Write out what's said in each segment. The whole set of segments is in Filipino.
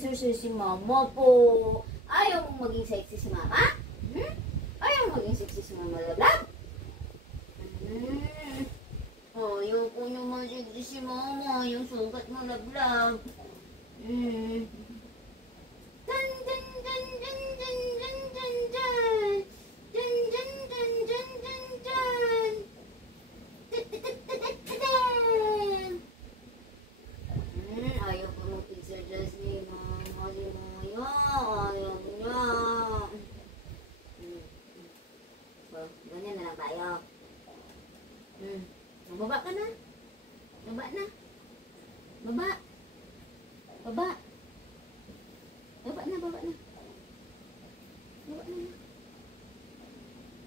sexy si mama po. Ayaw mong maging sexy si mama? Hmm? Ayaw mong maging sexy si mama, Lablab? Ayaw po niyo mag-sexy si mama. Yung sugat mo, Lablab. Dun, dun, dun, dun, dun, dun, dun, dun. Dun, dun, dun, dun, dun, dun. Ayaw po mag-exercise ni mama. Si Maya. Ayaw niya. So, ganyan na lang tayo. Baba ka na. Baba na. Baba. Baba. Baba na, baba na. Baba na.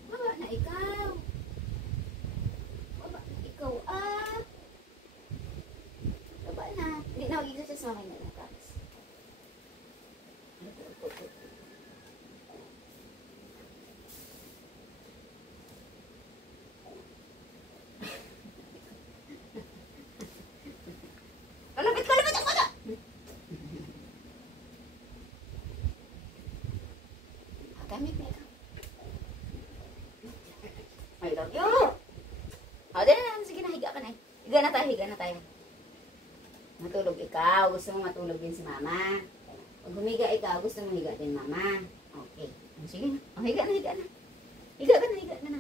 Baba na ikaw. Baba na ikaw, ah. Baba na. Hindi na mag-exercise sa akin na, promise. Kalapit, kalapit ang mata! Gamit na ikaw. I love you! O, dali na. Sige na, higa ka na. Higa na tayo, higa na tayo. Matulog ikaw. Gusto mo matulog din si mama. Pag humiga ikaw, gusto mo higa din mama. Okay. Sige na. O, higa na, higa na. Higa ka na, higa ka na.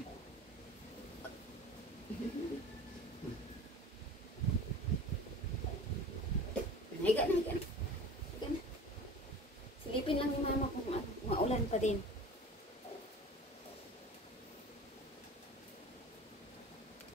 Higa na, higa na. Higa na. Silipin lang ni mama kung maulan pa din.